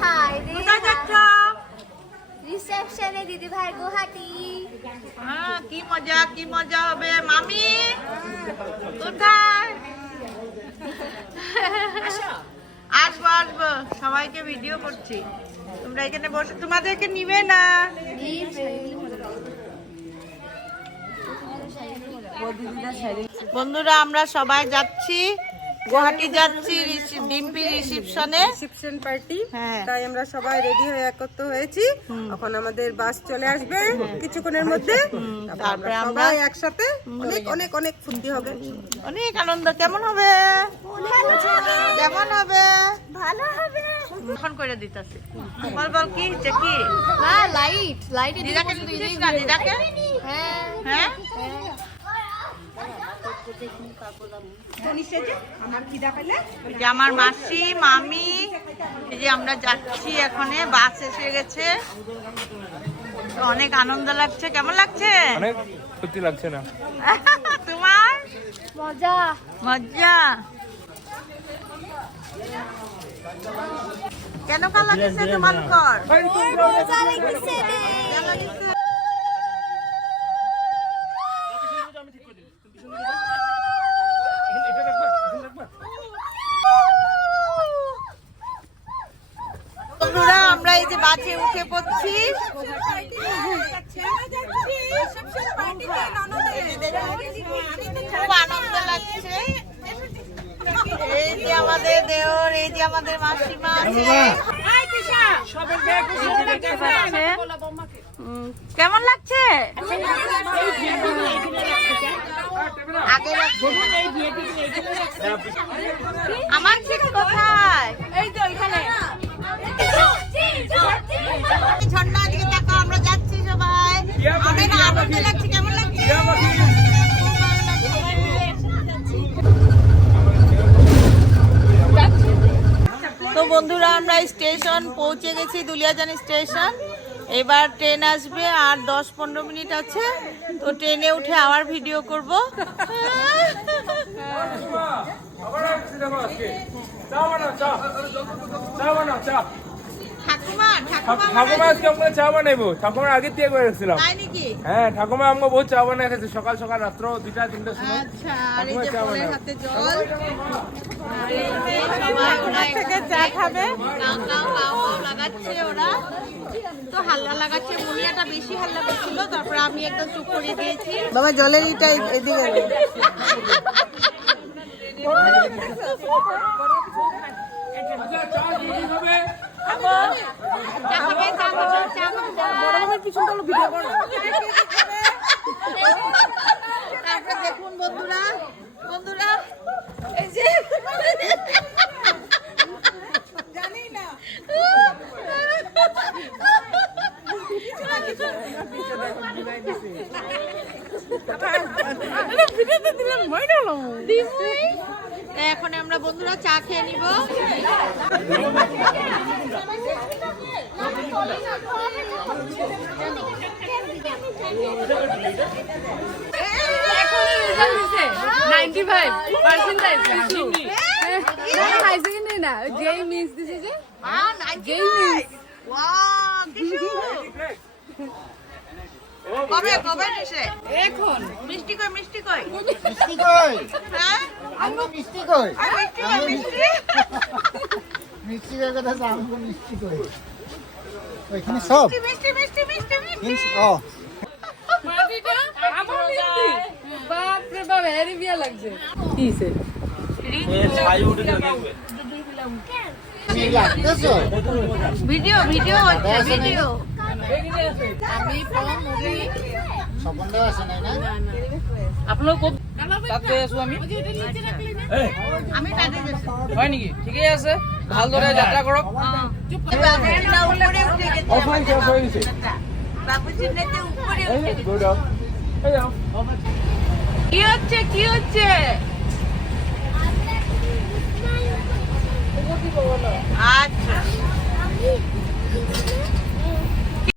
High রে রিসেপশনে দিদি ভাই গুহাটি। হ্যাঁ কি মজা কি মজা হবে? মামি কোথায়? আসব আসব। সবাইকে ভিডিও করছি। তোমরা এখানে বসে। তোমাদেরকে নিবে না? বন্ধুরা আমরা সবাই যাচ্ছি। গুয়াহাটি যাচ্ছি ডিম্পি রিসিপশনে। Reception party. হ্যাঁ। তাই আমরা সবাই রেডি হয়ে একত্র হয়েছি। এখন আমাদের বাস চলে আসবে কিছুক্ষণের মধ্যে। তারপরে আমরা একসাথে অনেক অনেক অনেক ফুর্তি হবে। অনেক আনন্দ। কেমন হবে? কেমন হবে? ভালো হবে। এখন করে দিতেছি। বল বল কি হচ্ছে কি? হ্যাঁ লাইট লাইট দিদাকে দিদাকে? হ্যাঁ? হ্যাঁ আমার খিদা পেলে এই যে আমার মাসি মামি এই যে আমরা যাচ্ছি এখানে বাস এসে গেছে। অনেক আনন্দ লাগছে। কেমন লাগছে? অনেক সত্যি লাগছে না। তোমার? মজা। মজা। কেন কাল লাগছে তোমার মজা বন্ধুরা আমরা এই যে বাসে উঠে পড়ছি। খুব আনন্দ লাগছে। এই যে আমাদের দেওর এই যে আমাদের মাসিমা আছে। উম, কেমন লাগছে? আগে আমার ঠিক কোথায়? এই তো এখানে তো বন্ধুরা, আমরা স্টেশন পৌঁছে গেছি, দুলিয়াজানি স্টেশন। এবার ট্রেন আসবে আর দশ পনেরো মিনিট আছে। তো ট্রেনে উঠে আবার ভিডিও করব। ঠাকুমা ঠাকুমা ঠাকুমা আজকে আমরা চা বানাইবো। ঠাকুমার আগে দিয়ে করে রেখেছিলাম তাই নাকি? হ্যাঁ ঠাকুমা চা খেয়েছে। সকাল সকাল রাত্র তিনটা সময়। আচ্ছা চা চা খাবে? ওরা। তো হাল্লা লাগাচ্ছে। মুনিয়াটা বেশি হাল্লা করছিল। তারপর আমি একদম চুপ করে দিয়েছি। বাবা জলের ইটা এদিকে চা দেখুন বন্ধুরা বন্ধুরা এই যে জানি না এখন আমরা বন্ধুরা চা খেয়ে নিব। 95! Wow, কি সুন্দর। কবে কবে এখন মিষ্টি কই মিষ্টি কই মিষ্টি কই হ্যাঁ আমগো মিষ্টি কই? মিষ্টি কই? মিষ্টি? মিষ্টি কই কথা? আমগো মিষ্টি কই? ওইখানে সব? মিষ্টি মিষ্টি মিষ্টি মিষ্টি মিষ্টি। ও। তুমি লাগতেছো ভিডিও ভিডিও হচ্ছে ভিডিও স্বপন দেওয়া আছে নাই না তাতে আছো আমি আমি কাটে যাচ্ছি হয় নেকি? ঠিকেই আছে। ভালদৰে যাত্ৰা কৰক। হয়ে কি হচ্ছে কি হচ্ছে? আচ্ছা।